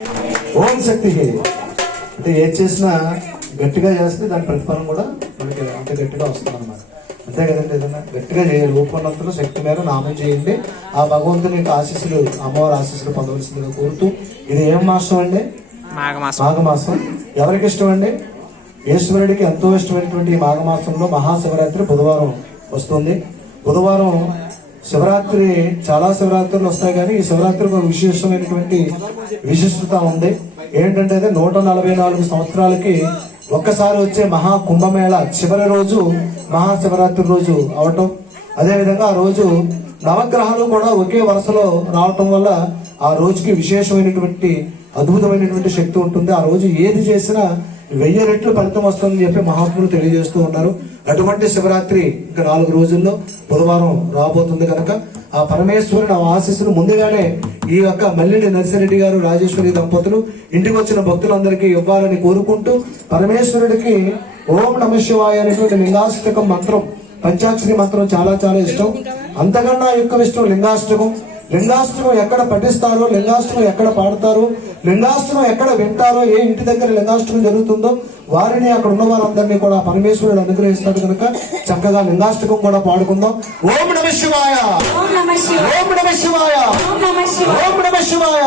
ఓం శక్తికి. అంటే ఏది చేసినా గట్టిగా చేస్తే దాని ప్రతిఫలం కూడా మనకి అంత గట్టిగా వస్తుంది అనమాట అంతే కదండి ఏదన్నా గట్టిగా చేయాలి. రూపొన్నతులు శక్తి మేర నామం చేయండి. ఆ భగవంతుని యొక్క ఆశీస్సులు అమ్మవారి ఆశీస్సులు పొందవలసిందిగా కోరుతూ ఇది ఏం మాసం అండి? మాఘమాసం. మాఘమాసం. ఎవరికి ఇష్టం అండి ఈశ్వరుడికి ఎంతో ఇష్టమైనటువంటి ఈ మాఘమాసంలో మహాశివరాత్రి బుధవారం వస్తుంది. బుధవారం శివరాత్రి చాలా శివరాత్రులు వస్తాయి కానీ ఈ శివరాత్రికి ఒక విశేషమైనటువంటి విశిష్టత ఉంది. ఏంటంటే నూట నలభై నాలుగు సంవత్సరాలకి ఒక్కసారి వచ్చే మహా కుంభమేళ చివరి రోజు మహాశివరాత్రి రోజు అవటం. అదేవిధంగా ఆ రోజు నవగ్రహాలు కూడా ఒకే వరుసలో రావటం వల్ల ఆ రోజుకి విశేషమైనటువంటి అద్భుతమైనటువంటి శక్తి ఉంటుంది. ఆ రోజు ఏది చేసినా వెయ్యి రెట్లు ఫలితం వస్తుందని చెప్పి మహాత్ములు తెలియజేస్తూ ఉన్నారు. అటువంటి శివరాత్రి ఇంకా నాలుగు రోజుల్లో బుధవారం రాబోతుంది కనుక ఆ పరమేశ్వరుని ఆ ఆశీస్సులు ముందుగానే ఈ యొక్క మల్లిని నర్సిరెడ్డి గారు రాజేశ్వరి దంపతులు ఇంటికి వచ్చిన భక్తులందరికీ ఇవ్వాలని కోరుకుంటూ పరమేశ్వరుడికి ఓం నమ శివాయ అనేటువంటి లింగాష్టకం మంత్రం పంచాక్షరి మంత్రం చాలా చాలా ఇష్టం. అంతకన్నా ఎక్కువ ఇష్టం లింగాష్టకం. లింగాష్టకం ఎక్కడ పఠిస్తారో లింగాష్టకం ఎక్కడ పాడతారో లింగాష్టకం ఎక్కడ వింటారో ఏ ఇంటి దగ్గర లింగాష్టకం జరుగుతుందో వారిని అక్కడ ఉన్న వారందరినీ కూడా పరమేశ్వరుడు అనుగ్రహిస్తాడు కనుక చక్కగా లింగాష్టకం కూడా పాడుకుందాం. ఓం నమ శివాయ! ఓం నమ శివాయ! ఓం శివాయ!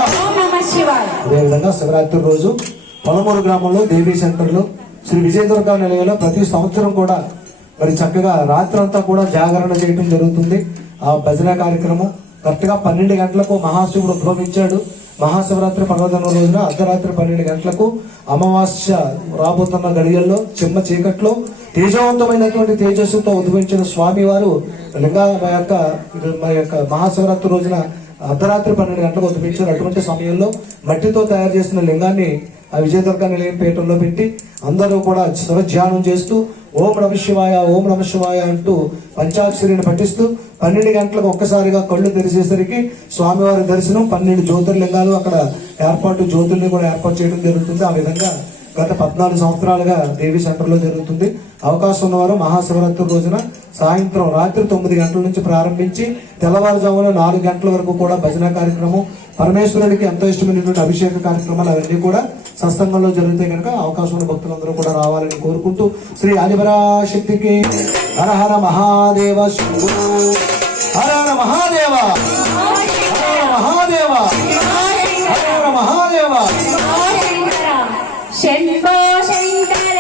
అదేవిధంగా శివరాత్రి రోజు పొలమూరు గ్రామంలో దేవీ సెంటర్లో శ్రీ విజయదుర్గ నిలయంలో ప్రతి సంవత్సరం కూడా మరి చక్కగా రాత్రంతా కూడా జాగరణ చేయటం జరుగుతుంది. ఆ భజన కార్యక్రమం కరెక్ట్గా పన్నెండు గంటలకు మహాశివుడు ఉద్భవించాడు. మహాశివరాత్రి పర్వదినం రోజున అర్ధరాత్రి పన్నెండు గంటలకు అమావాస్య రాబోతున్న గడియల్లో చిమ్మ చీకట్లో తేజవంతమైనటువంటి తేజస్సుతో ఉద్భవించిన స్వామి వారు లింగా మా యొక్క మా యొక్క మహాశివరాత్రి రోజున అర్ధరాత్రి పన్నెండు గంటలకు ఉద్భవించారు. అటువంటి సమయంలో మట్టితో తయారు చేసిన లింగాన్ని ఆ విజయదుర్గ నిలయం పీఠంలో పెట్టి అందరూ కూడా శివధ్యానం చేస్తూ ఓం నమ శివాయ ఓం నమ శివాయ అంటూ పంచాక్షరిని పఠిస్తూ పన్నెండు గంటలకు ఒక్కసారిగా కళ్ళు తెరిచేసరికి స్వామివారి దర్శనం పన్నెండు జ్యోతిర్లింగాలు అక్కడ ఏర్పాటు జ్యోతుల్ని కూడా ఏర్పాటు చేయడం జరుగుతుంది. ఆ విధంగా గత పద్నాలుగు సంవత్సరాలుగా దేవి సెంటర్లో జరుగుతుంది. అవకాశం ఉన్నవారు మహాశివరాత్రి రోజున సాయంత్రం రాత్రి తొమ్మిది గంటల నుంచి ప్రారంభించి తెల్లవారుజామున నాలుగు గంటల వరకు కూడా భజన కార్యక్రమం పరమేశ్వరుడికి ఎంతో ఇష్టమైనటువంటి అభిషేక కార్యక్రమాలు అవన్నీ కూడా సత్సంగంలో జరుగుతాయి కనుక అవకాశం ఉన్న భక్తులందరూ కూడా రావాలని కోరుకుంటూ శ్రీ ఆదిపరాశక్తికి హర హర మహాదేవ శంభో హర హర మహాదేవ. హర మహాదేవ. హర హర మహాదేవ. శంభో శంకర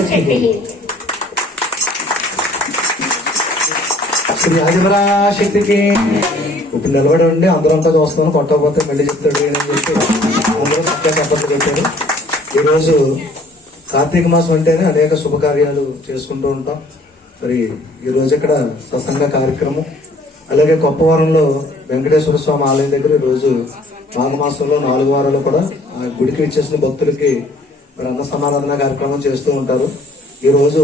శక్తికి శ్రీ ఆదిపరాశక్తికి ఇప్పుడు నిలబడి ఉండి అందరంతా అంతా చూస్తున్నాను కొట్టకపోతే మళ్ళీ చెప్తాడు అని చెప్పి అందరూ చక్కగా చప్పట్లు పెట్టారు ఈరోజు కార్తీక మాసం అంటేనే అనేక శుభకార్యాలు చేసుకుంటూ ఉంటాం మరి ఈ రోజు ఇక్కడ సత్సంగ కార్యక్రమం అలాగే కొప్పవరంలో వెంకటేశ్వర స్వామి ఆలయం దగ్గర ఈరోజు రోజు మాఘమాసంలో నాలుగు వారాలు కూడా ఆ గుడికి ఇచ్చేసిన భక్తులకి మరి అన్న సమారాధన కార్యక్రమం చేస్తూ ఉంటారు. ఈ రోజు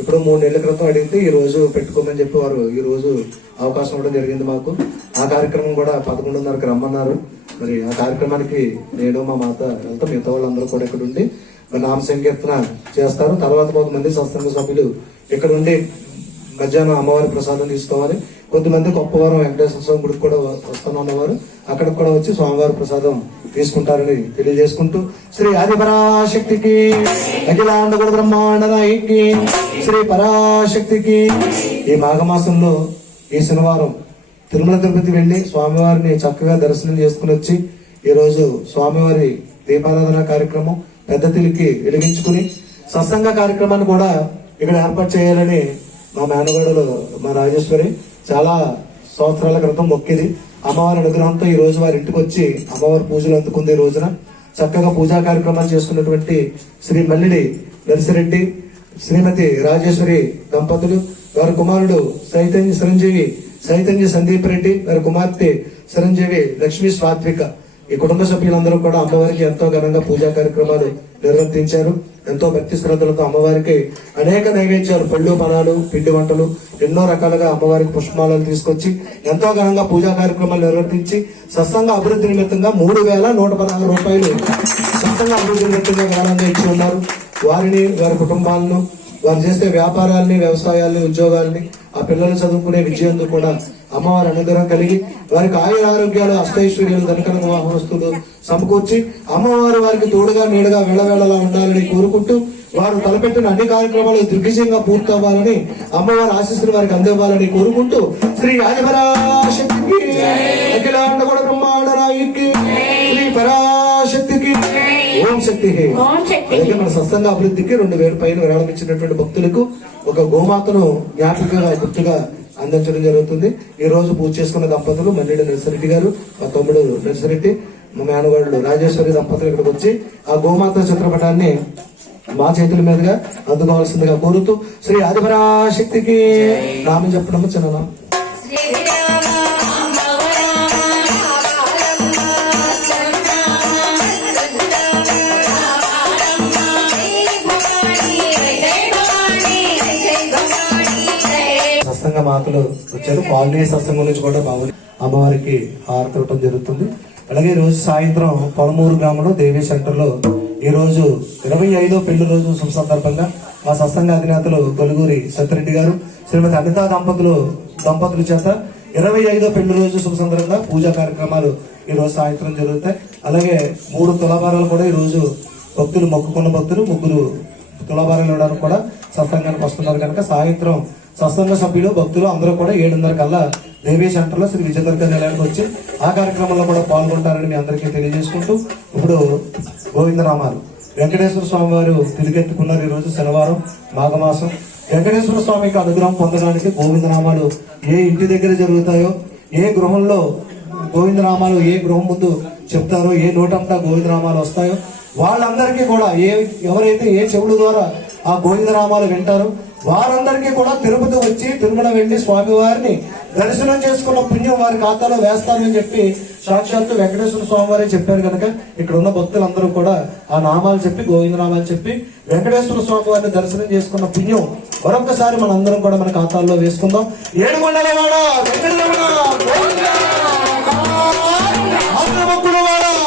ఇప్పుడు మూడు నెలల క్రితం అడిగితే ఈ రోజు పెట్టుకోమని చెప్పి వారు ఈ రోజు అవకాశం ఇవ్వడం జరిగింది మాకు. ఆ కార్యక్రమం కూడా పదకొండున్నరకు రమ్మన్నారు. మరి ఆ కార్యక్రమానికి నేను మా మాత వెళ్తాం మిగతా వాళ్ళందరూ కూడా ఇక్కడ ఉండి మరి నామ సంకీర్తన చేస్తారు. తర్వాత కొంతమంది సత్సంగ సభ్యులు ఇక్కడ ఉండి మధ్యాహ్నం అమ్మవారి ప్రసాదం తీసుకోవాలి. కొద్దిమంది గొప్పవారం వెంకటేశ్వర స్వామి గుడికి కూడా వస్తాను ఉన్నవారు అక్కడికి కూడా వచ్చి స్వామివారి ప్రసాదం తీసుకుంటారని తెలియజేసుకుంటూ శ్రీ ఆది పరాశక్తికి అఖిలాండ బ్రహ్మాండ నాయకి శ్రీ పరాశక్తికి ఈ మాఘమాసంలో ఈ శనివారం తిరుమల తిరుపతి వెళ్ళి స్వామివారిని చక్కగా దర్శనం చేసుకుని వచ్చి ఈరోజు స్వామివారి దీపారాధన కార్యక్రమం పెద్ద తిరిగి వెలిగించుకుని సత్సంగ కార్యక్రమాన్ని కూడా ఇక్కడ ఏర్పాటు చేయాలని మా మేనగోడలు మా రాజేశ్వరి చాలా సంవత్సరాల క్రితం మొక్కేది. అమ్మవారి అనుగ్రహంతో ఈ రోజు వారి ఇంటికి వచ్చి అమ్మవారి పూజలు అందుకుంది ఈ రోజున. చక్కగా పూజా కార్యక్రమాలు చేసుకున్నటువంటి శ్రీ మల్లిడి నర్సిరెడ్డి శ్రీమతి రాజేశ్వరి దంపతులు వారి కుమారుడు చైతన్య చిరంజీవి చైతన్య సందీప్ రెడ్డి వారి కుమార్తె చిరంజీవి లక్ష్మీ స్వాత్విక. ఈ కుటుంబ సభ్యులందరూ కూడా అమ్మవారికి ఎంతో ఘనంగా పూజా కార్యక్రమాలు నిర్వర్తించారు. ఎంతో భక్తి శ్రద్ధలతో అమ్మవారికి అనేక నైవేద్యాలు పళ్ళు ఫలాలు పిండి వంటలు ఎన్నో రకాలుగా అమ్మవారికి పుష్పాలను తీసుకొచ్చి ఎంతో ఘనంగా పూజా కార్యక్రమాలు నిర్వర్తించి సత్సంగ అభివృద్ధి నిమిత్తంగా మూడు వేల నూట పదహారు రూపాయలు సత్సంగ అభివృద్ధి నిమిత్తంగా ఘనంగా ఇచ్చి ఉన్నారు. వారిని వారి కుటుంబాలను వారు చేసే వ్యాపారాల్ని వ్యవసాయాల్ని ఉద్యోగాల్ని ఆ పిల్లలు చదువుకునే విజయంతో కూడా అమ్మవారి అనుగ్రహం కలిగి వారికి ఆయుర ఆరోగ్యాలు అష్టైశ్వర్యాలు ధనకన వాహనస్తులు సమకూర్చి అమ్మవారు వారికి తోడుగా నీడగా వెళ్ళవేళలా ఉండాలని కోరుకుంటూ వారు తలపెట్టిన అన్ని కార్యక్రమాలు దిగ్విజయంగా పూర్తవ్వాలని అమ్మవారి ఆశీస్సులు వారికి అందివ్వాలని కోరుకుంటూ శ్రీ ఆదిపరాశక్తికి శక్తి అలాగే మన సత్సంగ అభివృద్ధికి రెండు వేల పైన విరాళం ఇచ్చినటువంటి భక్తులకు ఒక గోమాతను జ్ఞాపికగా గుర్తుగా అందించడం జరుగుతుంది. ఈ రోజు పూజ చేసుకున్న దంపతులు మల్లెడి నర్సిరెడ్డి గారు మా తమ్ముడు నర్సిరెడ్డి మా మేనగాళ్ళు రాజేశ్వరి దంపతులు ఇక్కడికి వచ్చి ఆ గోమాత చిత్రపటాన్ని మా చేతుల మీదుగా అందుకోవాల్సిందిగా కోరుతూ శ్రీ ఆదిపరాశక్తికి నామం చెప్పడము చిన్న జై సత్సంగ మాతలు వచ్చారు. కాలనీ సత్సంగం నుంచి కూడా బాబు అమ్మవారికి హారతి ఇవ్వటం జరుగుతుంది. అలాగే ఈ రోజు సాయంత్రం పొలమూరు గ్రామంలో దేవీ సెంటర్లో ఈ రోజు ఇరవై ఐదో పెళ్ళి రోజు శుభ సందర్భంగా మా సత్సంగ అధినేతలు గొలుగూరి సత్యరెడ్డి గారు శ్రీమతి అనితా దంపతులు దంపతుల చేత ఇరవై ఐదో పెళ్ళి రోజు శుభ సందర్భంగా పూజా కార్యక్రమాలు ఈ రోజు సాయంత్రం జరుగుతాయి. అలాగే మూడు తులాభారాలు కూడా ఈ రోజు భక్తులు మొక్కుకున్న భక్తులు ముగ్గురు తులాభారాలు ఇవ్వడానికి కూడా సత్సంగానికి వస్తున్నారు. కనుక సాయంత్రం సత్సంగ సభ్యులు భక్తులు అందరూ కూడా ఏడున్నర కల్లా దేవీ సెంటర్లో శ్రీ విజయదుర్గ నిలయానికి వచ్చి ఆ కార్యక్రమంలో కూడా పాల్గొంటారని మీ అందరికీ తెలియజేసుకుంటూ ఇప్పుడు గోవిందరామాలు. వెంకటేశ్వర స్వామి వారు తిరిగెత్తుకున్నారు ఈరోజు శనివారం మాఘమాసం. వెంకటేశ్వర స్వామికి అనుగ్రహం పొందడానికి గోవిందనామాలు ఏ ఇంటి దగ్గర జరుగుతాయో ఏ గృహంలో గోవిందనామాలు ఏ గృహం ముందు చెప్తారో ఏ నోటంతా గోవిందనామాలు వస్తాయో వాళ్ళందరికీ కూడా ఏ ఎవరైతే ఏ చెవుల ద్వారా ఆ గోవిందనామాలు వింటారో వారందరికీ కూడా తిరుపతి వచ్చి తిరుమల వెళ్ళి స్వామివారిని దర్శనం చేసుకున్న పుణ్యం వారి ఖాతాలో వేస్తామని చెప్పి సాక్షాత్తు వెంకటేశ్వర స్వామి వారే చెప్పారు కనుక ఇక్కడ ఉన్న భక్తులందరూ కూడా ఆ నామాలు చెప్పి గోవిందనామాలు చెప్పి వెంకటేశ్వర స్వామి వారిని దర్శనం చేసుకున్న పుణ్యం మరొకసారి మనందరం కూడా మన ఖాతాల్లో వేసుకుందాం. ఏడుగొండల వాడ వాడా.